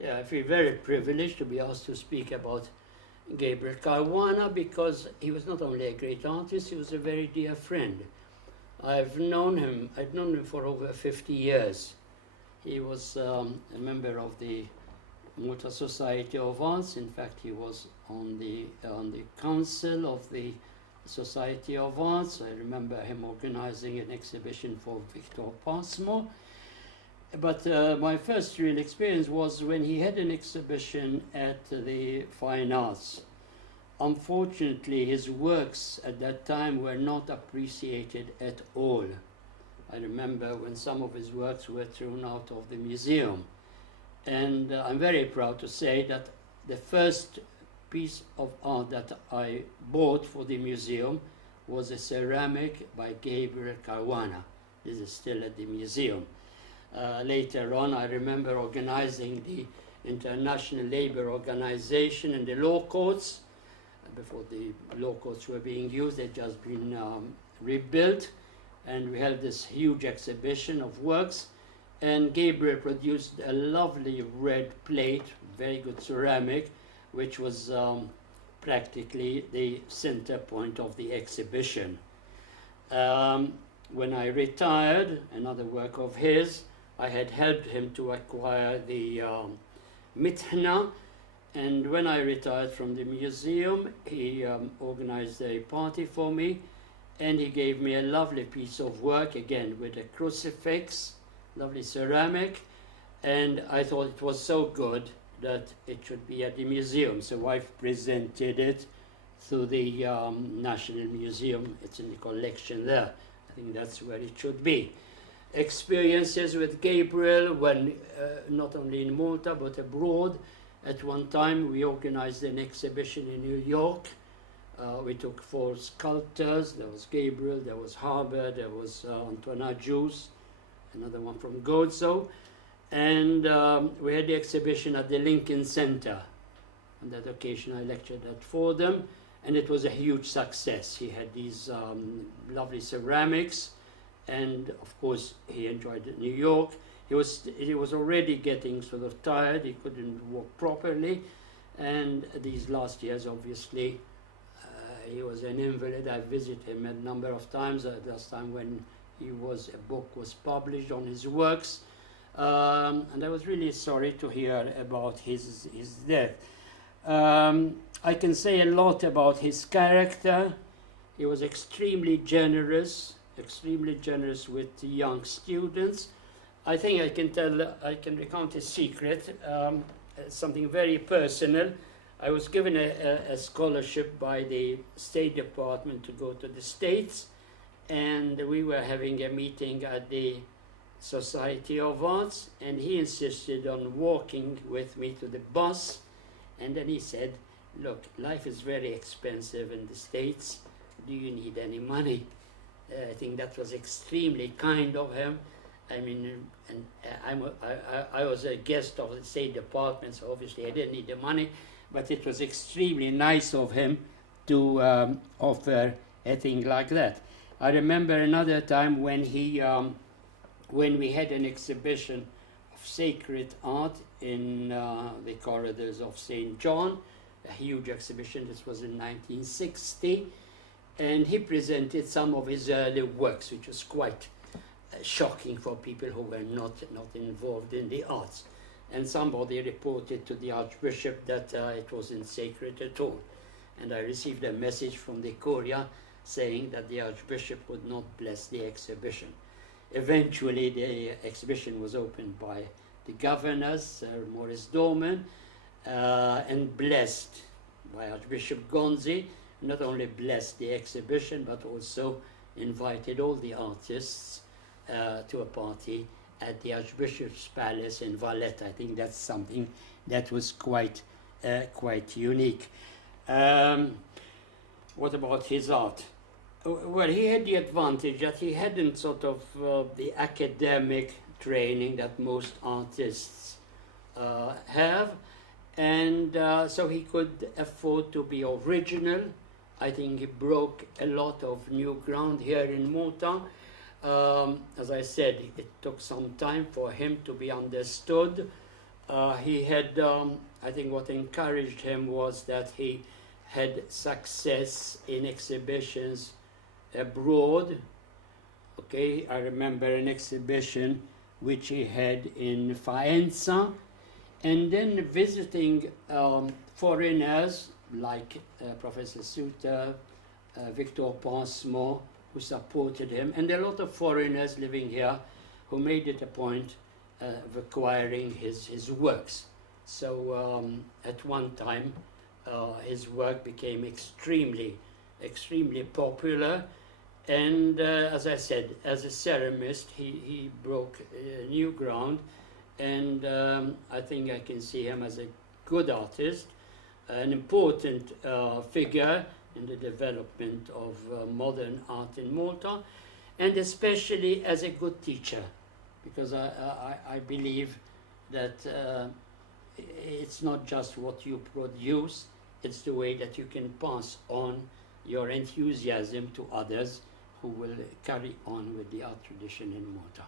Yeah, I feel very privileged to be asked to speak about Gabriel Caruana because he was not only a great artist, he was a very dear friend. I've known him for over 50 years. He was a member of the Malta Society of Arts. In fact, he was on the council of the Society of Arts. I remember him organizing an exhibition for Victor Passmore. But my first real experience was when he had an exhibition at the Fine Arts. Unfortunately, his works at that time were not appreciated at all. I remember when some of his works were thrown out of the museum. And I'm very proud to say that the first piece of art that I bought for the museum was a ceramic by Gabriel Caruana. This is still at the museum. Later on, I remember organizing the International Labour Organization and the law courts. Before the law courts were being used, they'd just been rebuilt, and we held this huge exhibition of works. And Gabriel produced a lovely red plate, very good ceramic, which was practically the center point of the exhibition. When I retired, another work of his, I had helped him to acquire the Mithna, and when I retired from the museum, he organized a party for me, and he gave me a lovely piece of work, again with a crucifix, lovely ceramic, and I thought it was so good that it should be at the museum. So I've presented it to the National Museum. It's in the collection there. I think that's where it should be. Experiences with Gabriel when not only in Malta but abroad. At one time we organized an exhibition in New York. We took 4 sculptors. There was Gabriel, there was Haber, there was Antoine Jus, another one from Gozo, and we had the exhibition at the Lincoln Center. On that occasion I lectured at Fordham, and it was a huge success. He had these lovely ceramics, and of course he enjoyed it in New York. He was already getting sort of tired. He couldn't walk properly, and these last years, obviously, he was an invalid. I visited him a number of times. Last time when a book was published on his works, and I was really sorry to hear about his death. I can say a lot about his character. He was extremely generous with the young students. I think I can recount a secret, something very personal. I was given a scholarship by the State Department to go to the States, and we were having a meeting at the Society of Arts, and he insisted on walking with me to the bus, and then he said, "Look, life is very expensive in the States. Do you need any money?" I think that was extremely kind of him. I mean, and I was a guest of the State Department, so obviously I didn't need the money, but it was extremely nice of him to offer a thing like that. I remember another time when we had an exhibition of sacred art in the corridors of St. John, a huge exhibition. This was in 1960, and he presented some of his early works, which was quite shocking for people who were not involved in the arts. And somebody reported to the Archbishop that it wasn't sacred at all. And I received a message from the Courier saying that the Archbishop would not bless the exhibition. Eventually, the exhibition was opened by the governors, Sir Maurice Dorman, and blessed by Archbishop Gonzi. Not only blessed the exhibition, but also invited all the artists to a party at the Archbishop's Palace in Valletta. I think that's something that was quite unique. What about his art? Well, he had the advantage that he hadn't sort of the academic training that most artists have, and so he could afford to be original. I think he broke a lot of new ground here in Malta. As I said, it took some time for him to be understood. He had, I think what encouraged him was that he had success in exhibitions abroad. Okay, I remember an exhibition which he had in Faenza, and then visiting foreigners like Professor Suter, Victor Pansement, who supported him, and a lot of foreigners living here who made it a point of acquiring his works. So at one time, his work became extremely popular. And as I said, as a ceramist, he broke new ground, and I think I can see him as a good artist, an important figure in the development of modern art in Malta, and especially as a good teacher, because I believe that it's not just what you produce, it's the way that you can pass on your enthusiasm to others who will carry on with the art tradition in Malta.